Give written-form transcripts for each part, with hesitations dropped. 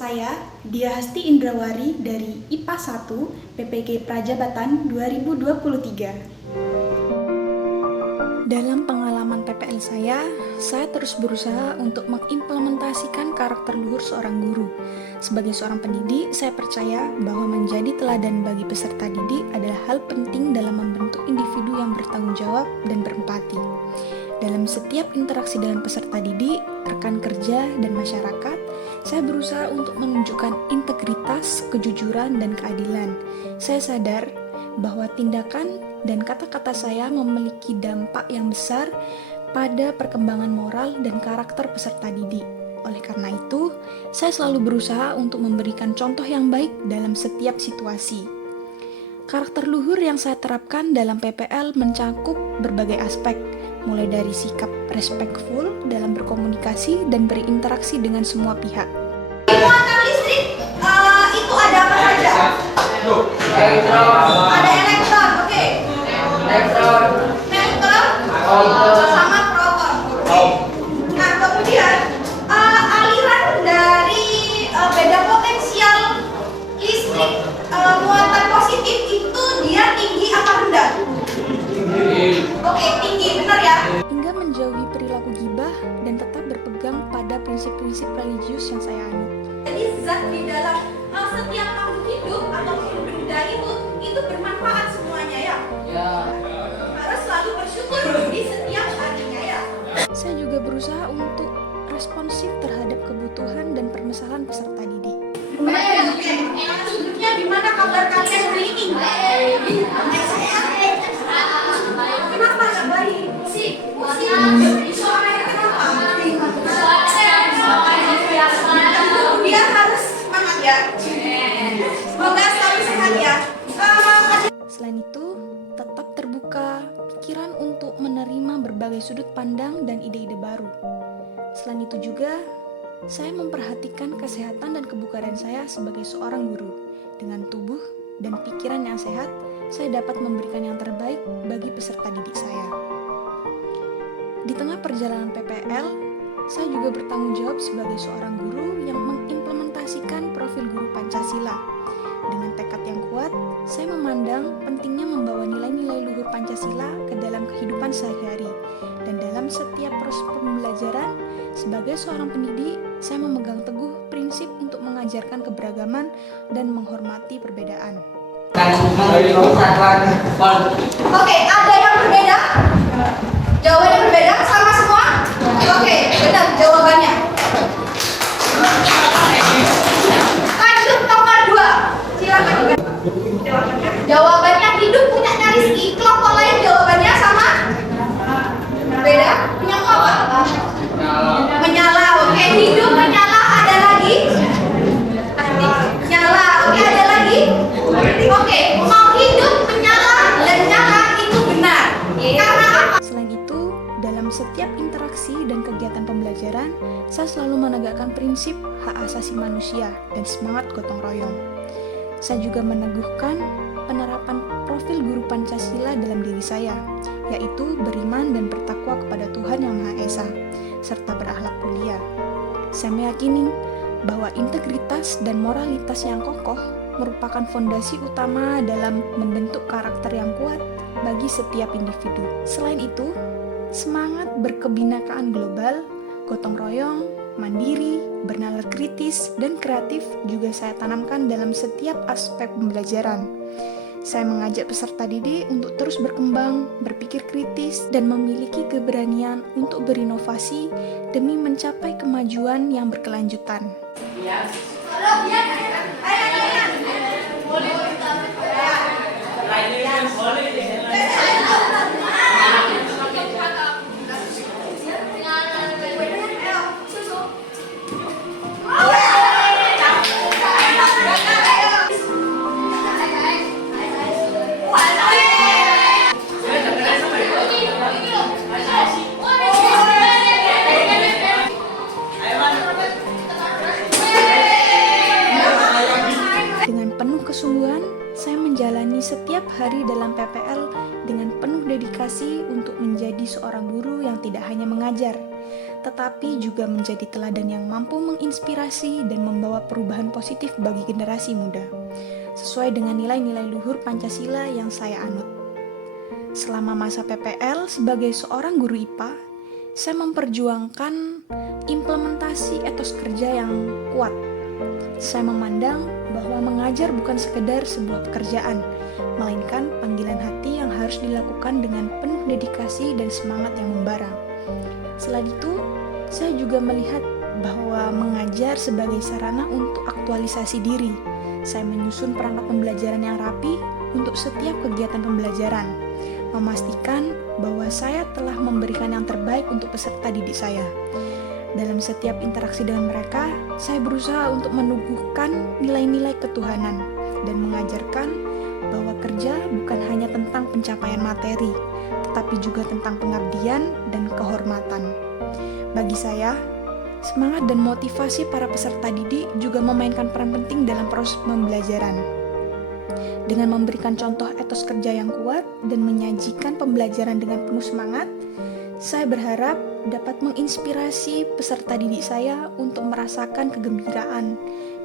Saya Dia Hasti Indrawari dari IPA 1 PPG Prajabatan 2023. Dalam pengalaman PPL saya terus berusaha untuk mengimplementasikan karakter luhur seorang guru. Sebagai seorang pendidik, saya percaya bahwa menjadi teladan bagi peserta didik adalah hal penting dalam membentuk individu yang bertanggung jawab dan berempati. Dalam setiap interaksi dengan peserta didik, rekan kerja, dan masyarakat, saya berusaha untuk menunjukkan integritas, kejujuran, dan keadilan. Saya sadar bahwa tindakan dan kata-kata saya memiliki dampak yang besar pada perkembangan moral dan karakter peserta didik. Oleh karena itu, saya selalu berusaha untuk memberikan contoh yang baik dalam setiap situasi. Karakter luhur yang saya terapkan dalam PPL mencakup berbagai aspek, mulai dari sikap respectful dalam berkomunikasi dan berinteraksi dengan semua pihak. Muatan listrik itu ada apa saja? Ada elektron, oke. Neutron, sama proton. Nah, kemudian aliran dari beda potensial listrik muatan positif itu dia tinggi apa rendah? Oke, tinggi, benar ya? Hingga menjauhi perilaku gibah dan tetap berpegang pada prinsip-prinsip religius yang saya anut. Jadi zat di dalam setiap makhluk hidup atau benda itu bermanfaat semuanya ya. Harus selalu bersyukur di setiap harinya ya. Saya juga berusaha untuk responsif terhadap kebutuhan dan permasalahan peserta didik. Oke. Sudutnya gimana kabar kalian hari ini? Kenapa nggak baik? Suaranya kenapa? Dia harus semangat ya. Semoga selalu sehat ya. Selain itu, tetap terbuka pikiran untuk menerima berbagai sudut pandang dan ide-ide baru. Selain itu juga, saya memperhatikan kesehatan dan kebugaran saya sebagai seorang guru. Dengan tubuh dan pikiran yang sehat, saya dapat memberikan yang terbaik bagi peserta didik saya. Di tengah perjalanan PPL, saya juga bertanggung jawab sebagai seorang guru yang mengimplementasikan profil guru Pancasila. Dengan tekad yang kuat, saya memandang pentingnya membawa nilai-nilai luhur Pancasila ke dalam kehidupan sehari-hari. Dan dalam setiap proses pembelajaran, sebagai seorang pendidik, saya memegang teguh prinsip untuk mengajarkan keberagaman dan menghormati perbedaan. Oke, ada yang berbeda? Jawabannya berbeda sama semua? Oke, benar jawabannya. Lanjut nomor 2. Silakan. Jawabannya hidup punya Rizky. Kelompok lain jawabannya sama? Beda? Punya apa? Menyala. Oke, hidup menyala. Ada lagi? Nyala. Oke, ada lagi? Oke, mau hidup menyala dan nyala itu benar. Karena apa? Selain itu, dalam setiap interaksi dan kegiatan pembelajaran, saya selalu menegakkan prinsip hak asasi manusia dan semangat gotong royong. Saya juga meneguhkan penerapan profil guru Pancasila dalam diri saya, yaitu beriman dan bertakwa kepada Tuhan Yang Maha Esa, serta berakhlak mulia. Saya meyakini bahwa integritas dan moralitas yang kokoh merupakan fondasi utama dalam membentuk karakter yang kuat bagi setiap individu. Selain itu, semangat berkebinakaan global, gotong royong, mandiri, bernalar kritis, dan kreatif juga saya tanamkan dalam setiap aspek pembelajaran. Saya mengajak peserta didik untuk terus berkembang, berpikir kritis, dan memiliki keberanian untuk berinovasi demi mencapai kemajuan yang berkelanjutan. Kesungguhan, saya menjalani setiap hari dalam PPL dengan penuh dedikasi untuk menjadi seorang guru yang tidak hanya mengajar, tetapi juga menjadi teladan yang mampu menginspirasi dan membawa perubahan positif bagi generasi muda, sesuai dengan nilai-nilai luhur Pancasila yang saya anut. Selama masa PPL sebagai seorang guru IPA, saya memperjuangkan implementasi etos kerja yang kuat. Saya memandang bahwa mengajar bukan sekedar sebuah pekerjaan, melainkan panggilan hati yang harus dilakukan dengan penuh dedikasi dan semangat yang membara. Selain itu, saya juga melihat bahwa mengajar sebagai sarana untuk aktualisasi diri. Saya menyusun perangkat pembelajaran yang rapi untuk setiap kegiatan pembelajaran, memastikan bahwa saya telah memberikan yang terbaik untuk peserta didik saya. Dalam setiap interaksi dengan mereka, saya berusaha untuk menubuhkan nilai-nilai ketuhanan dan mengajarkan bahwa kerja bukan hanya tentang pencapaian materi, tetapi juga tentang pengabdian dan kehormatan. Bagi saya, semangat dan motivasi para peserta didik juga memainkan peran penting dalam proses pembelajaran. Dengan memberikan contoh etos kerja yang kuat dan menyajikan pembelajaran dengan penuh semangat, saya berharap dapat menginspirasi peserta didik saya untuk merasakan kegembiraan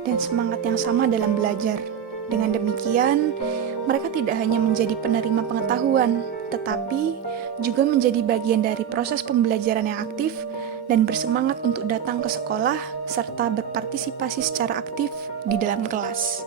dan semangat yang sama dalam belajar. Dengan demikian, mereka tidak hanya menjadi penerima pengetahuan, tetapi juga menjadi bagian dari proses pembelajaran yang aktif dan bersemangat untuk datang ke sekolah serta berpartisipasi secara aktif di dalam kelas.